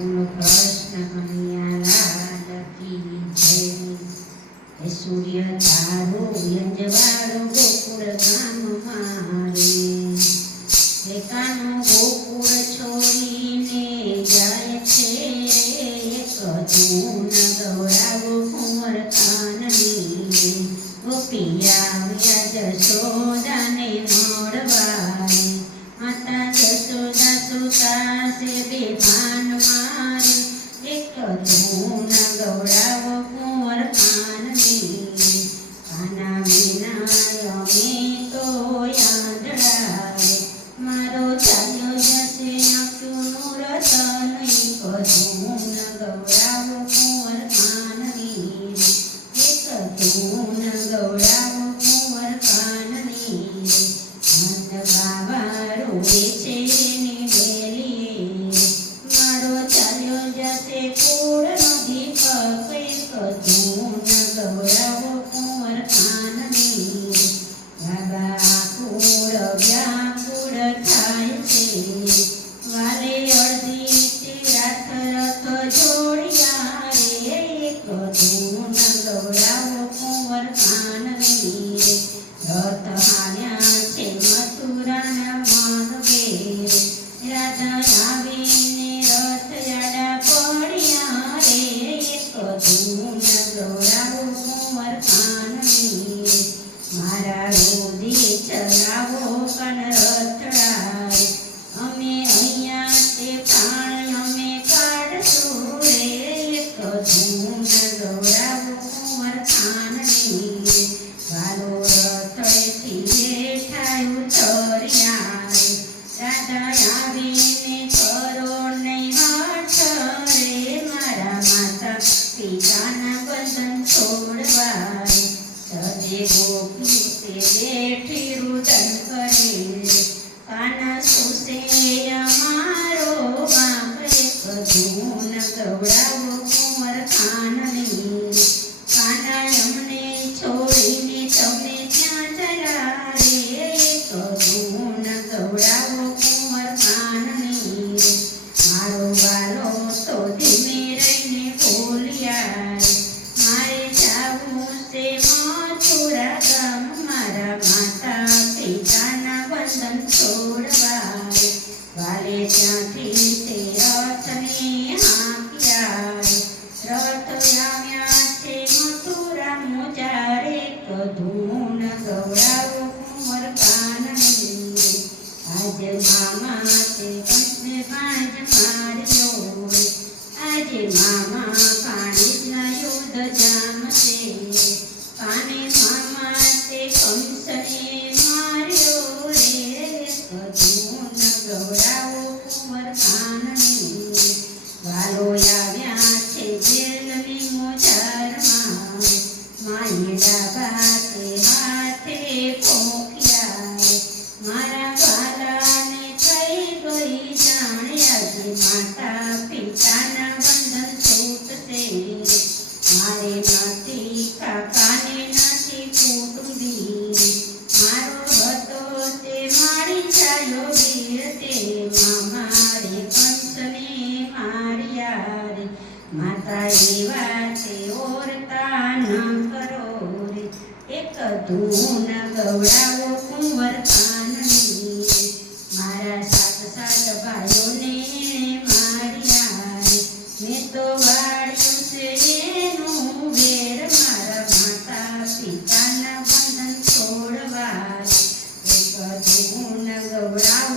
બોલો કૃષ્ણ કનૈયા લાલ કી જય। હે સૂર્ય તારો વ્યંજવાળો ગોકુળ ગામ મારે, હે કાનો ગોકુળ છોડીને જાય છે રે, એક તું ગવડાવો કુંવર કાનની, ગોપિયા વ્યા જશોદાને મળવારે, માતા જશોદા સુતા છે બેભાન મારે, એક તું ગવડાવો કુંવર કાનની, કાના વિના અમે તો યાદડાવે, મારો ચાલ્યો જશે આંખનું રતન, એક તું ગવડાવો કુંવર કાનની, એક તું ગવડાવો કુંવર કાનની, મન બાવા રોવે છે એની ડેલીએ, મારો ચાલ્યો જશે કુળનો દીપક, એક તું ગવડાવો કુંવર કાનની, બાબા કુળ વ્યાકુળ થાય છે, વાલે અડધી રાત રથ જોડિયા રે, એક તું ગવડાવો કુંવર કાનની, રથ હાલ્યા છે મથુરાના માર્ગે, રાધા આવીને રથ જાડા પડ્યા રે, એક તું ગવડાવો કુંવર કાનની, મારા રોદે ચલાવો કન રથડાય, અમે અહીંયા તે પ્રાણ અમે કાઢશું રે, એક તું ગવડાવો કુંવર કાનની, વાલો રથડેથી બેઠા ઉતર્યા રે, રાધા આવીને કરો નહીં હાથ રે, મારા માતા પિતાના બંધન છોડવા રે, સજે ગોપી તે બેઠી રુદન કરે, કાના સુસે અમારો બાપ, એક તું ગવડાવો કુંવર કાનની, કાના અમને છોડીને તમે ક્યાં જરા રે, એક તું ગવડાવો કુંવર કાનની, મારો વાલો તો ધીમે રહીને બોલ્યા રે, મારે જાવું છે મથુરા ગામ, મારા માતા પિતાના બંધન છોડવા રે, વાલે ત્યાંથી તે રથને હાંક્યા રે, રથ આવ્યા છે મથુરા મોજારે, એક તું ગવડાવો કુંવર કાનની, આજ મામા તે કંસને બાજ માર્યો રે, આજે મામા કાણીના યુદ્ધ જામશે, કાને મામા તે કંસને માર્યો રે, એક તું ગવડાવો કુંવર કાનની, વાલો આવ્યા છે જેલની મોજારમાં, માયડા બાતે હાથે પોખ્યા રે, મારા વાલાને થઈ ગઈ જાણે, આજે માતા પિતાના બંધન છૂટશે રે, મારે નથી કાકાને નથી કુટુંબી, મારો હતો તે મારી ચાલ્યો વીર, તે મામા રે કંસને માર્યા રે, માતા એવા તે ઓરતા ન કરો રે, એક તું ગવડાવો કુંવર કાનની, મારા સાત ભાઈઓને માર્યા રે, મેં તો વાળ્યું છે એનું વેર, મારા માતા પિતાના બંધન છોડવા રે, એક તું ગવડાવો